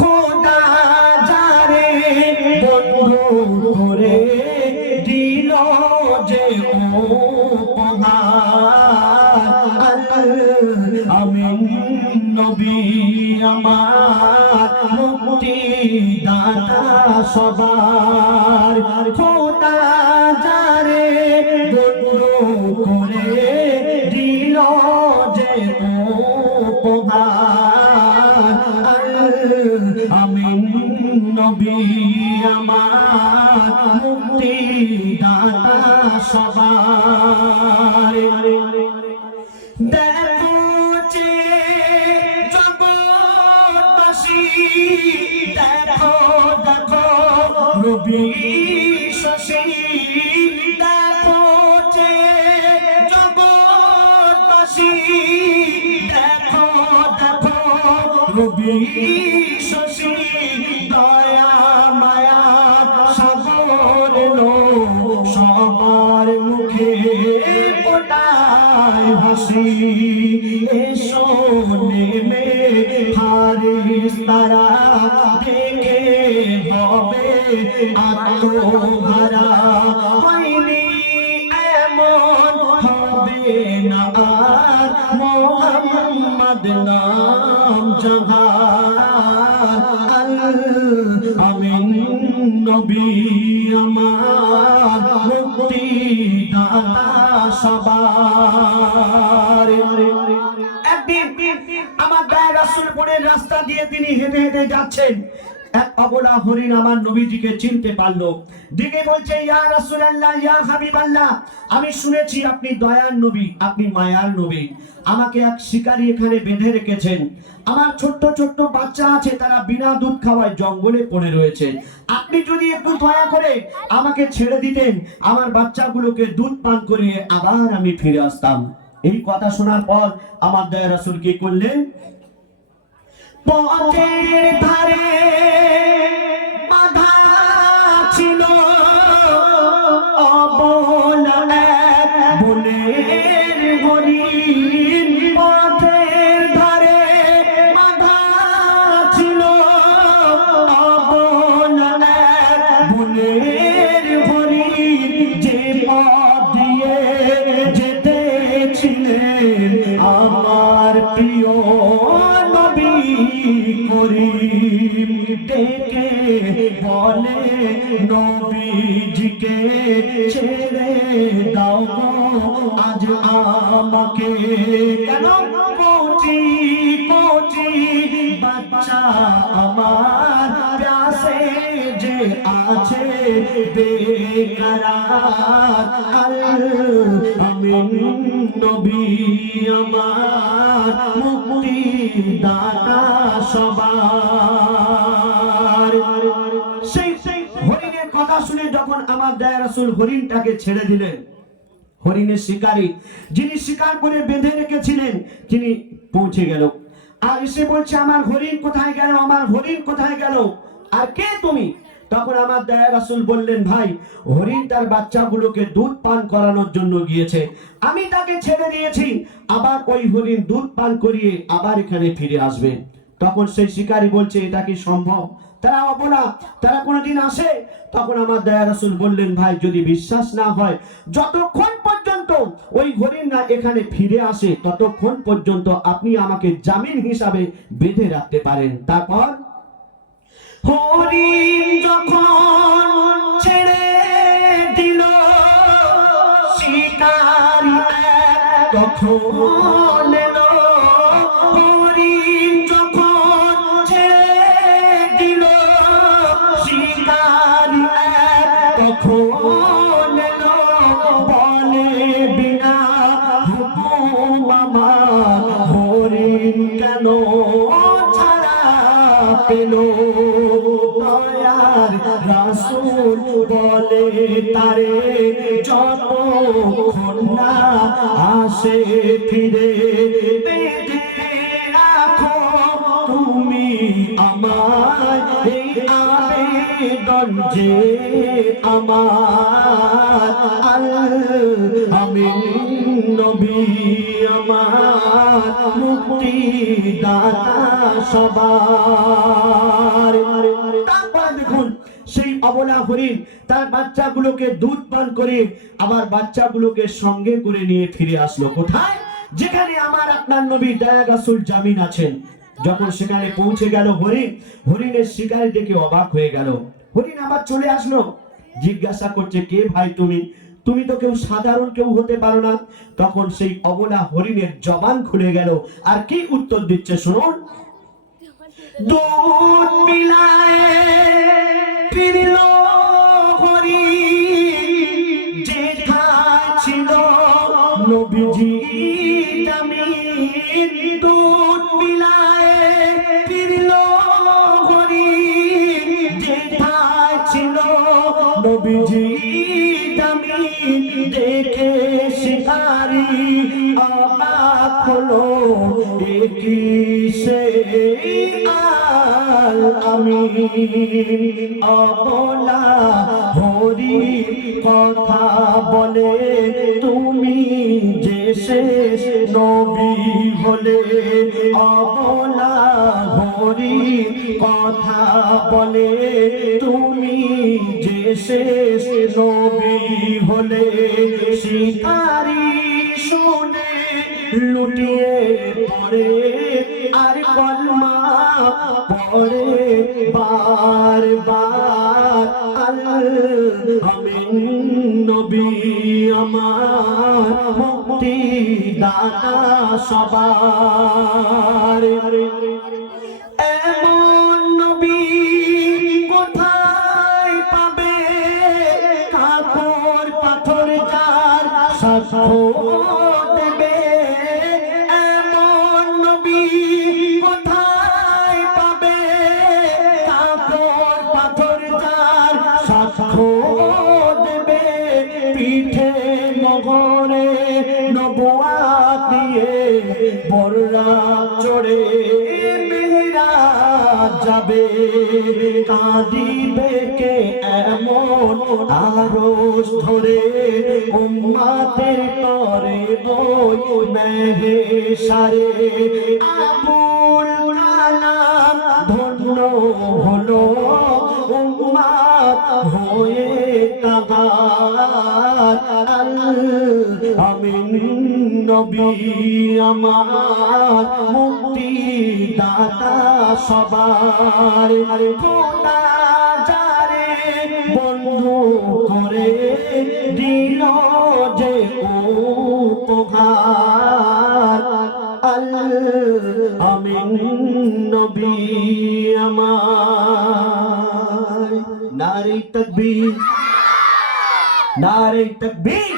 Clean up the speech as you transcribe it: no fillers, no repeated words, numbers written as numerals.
খোদা যারে বন্ধু করে দিল যে উপহার, আমিন নবী আমার মুক্তি দাতা সবার। খোদা যারে বন্ধু করে দিল যে উপহার, আমিন নবী আমার মুক্তি দাতা সবার। দেখো যে জগৎবাসী, দেখো দেখো রবি শশী, দেখো যে জগৎবাসী, দেখো দেখো রবি শশী, দয়া মায়া সাগর লো সবার মুখে ফোটায় হাসি। এসো নেমে ফারিস্তারা দেখে হবে আত্মহারা, হয়নি এমন হবে না আর মোহাম্মদ নাম জাহার, আমিন নবী আমার মুক্তি দাতা সবার। একদিন আমার দয়ার রাসূলপুরের রাস্তা দিয়ে তিনি হেঁটে হেঁটে যাচ্ছেন। এক অবলা হরিণ আমার নবীজিকে চিনতে পারলো, দিকে বলছে, ইয়া রাসূলুল্লাহ, ইয়া হাবিবাল্লাহ, আমি শুনেছি আপনি দয়ার নবী, আপনি মায়ার নবী। আমাকে এক শিকারী এখানে বেঁধে রেখেছেন। আমার ছোট্ট ছোট্ট বাচ্চা আছে, তারা বিনা দুধ খাওয়ায় জঙ্গলে পড়ে রয়েছে। আপনি যদি একটু দয়া করে আমাকে ছেড়ে দিতেন, আমার বাচ্চাগুলোকে দুধ পান করিয়ে আবার আমি ফিরে আসতাম। এই কথা শোনার পর আমার দয়ার রাসূল কি করলেন? পথের ধারে বাঁধা ছিল অবলা এক বনের হরিণ, পথের ধারে বাঁধা ছিল অবলা এক বনের হরিণ, যে পথ দিয়ে যেতেছিলেন আমার প্রিয় নবী করিম। ডেকে বলে, নবীজিকে ছেড়ে দাও গো আজ আমাকে, কেন কচি কচি বাচ্চা আমার প্যাসে যে আছে বেকরার, আমিন নবী আমার মুক্তি দাতা সবার। সেই হরিণের কথা শুনে যখন আমার দয়ার রাসূল হরিণটাকে ছেড়ে দিলেন, হরিণের শিকারী যিনি শিকার করে বেঁধে রেখেছিলেন তিনি পৌঁছে গেল। আর এসে বলছে, আমার হরিণ কোথায় গেল, আমার হরিণ কোথায় গেল, আর কে তুমি? তখন আমার দয়ার রাসূল বললেন, ভাই, হরিণ তার বাচ্চাগুলোকে দুধ পান করানোর জন্য গিয়েছে, আমি তাকে ছেড়ে দিয়েছি, আবার ওই হরিণ দুধ পান করিয়ে আবার এখানে ফিরে আসবে। তখন সেই শিকারী বলছে, এটা কি সম্ভব? তারা অবলা, তারা কোনোদিন আসে? তখন আমার দয়ার রাসূল বললেন, ভাই, যদি বিশ্বাস না হয়, যতক্ষণ পর্যন্ত ওই হরিণ না এখানে ফিরে আসে ততক্ষণ পর্যন্ত আপনি আমাকে জামিন হিসাবে বেঁধে রাখতে পারেন। তারপর হরিণ যখন ছেড়ে দিল শিকারী তখন এলো, হরিণ যখন ছেড়ে দিল শিকারী তখন এলো, বলে বিনা হুকুম আমার হরিণ কেন ছাড়া পেল? দয়ার রাসূল বলে তারে, যতক্ষণ না আসে ফিরে, বেঁধে রাখো তুমি আমার এই আবেদন যে আমার, আমিন নবী আমার মুক্তি দাতা সবার। তারপরে দেখুন সেই অবলা হরিণ তার বাচ্চাগুলোকে দুধ পান করে আবার বাচ্চাগুলোকে সঙ্গে করে নিয়ে ফিরে আসলো কোথায়? যেখানে আমার আপনার নবী দয়া রাসূল জামিন আছেন। যখন সেখানে পৌঁছে গেল হরিণ, হরিণের শিকারী দেখে অবাক হয়ে গেল। হরিণ আবার চলে আসলো, জিজ্ঞাসা করছে কে ভাই তুমি? তুমি তো কেউ সাধারণ কেউ হতে পারো না। তখন সেই অবলা হরিণের জবান খুলে গেল, আর কি উত্তর দিচ্ছে শুনুন। দুধ পিলায় ফিরল হরিণ, যেথায় ছিল নবীজি জামিন। দুধ পিলায় ফিরল হরিণ, যেথায় ছিল নবীজি জামিন। দেখে শিকারি অবাক হলো, একি সে আল আমিন। অবলা হরিণ কথা বলে, তুমি যে শেষ নবী হলে। অবলা হরিণ কথা বলে, তুমি যে শেষ নবী হলে। শিকারি শুনে লুটিয়ে পড়ে, আর কলমা পড়ে বারবার। আমিন নবী আমার মুক্তি দাতা সবার। এমন নবী কোথায় পাবে, কাপড় পাথর যার সাক্ষ্য দেবে। এমন নবী কোথায় পাবে, কাপড় পাথর যার সাক্ষ্য দেবে। পিঠে নগরে নবুয়াত দিয়ে বর্রা চড়ে মেহরাজ যাবে। কাঁদিবে কে এমন আরশ ধরে, উম্মতের তরে ওই মেহেশারে। আবুল কালাম ধন্য হলো, উম্মত হয়ে কাগার। আমিন নবী আমার মুক্তি দাতা সবার। খোদা যারে বন্ধু করে দিল যে উপহার। আমিন নবী আমার। নারে তাকবীর, নারে তাকবীর।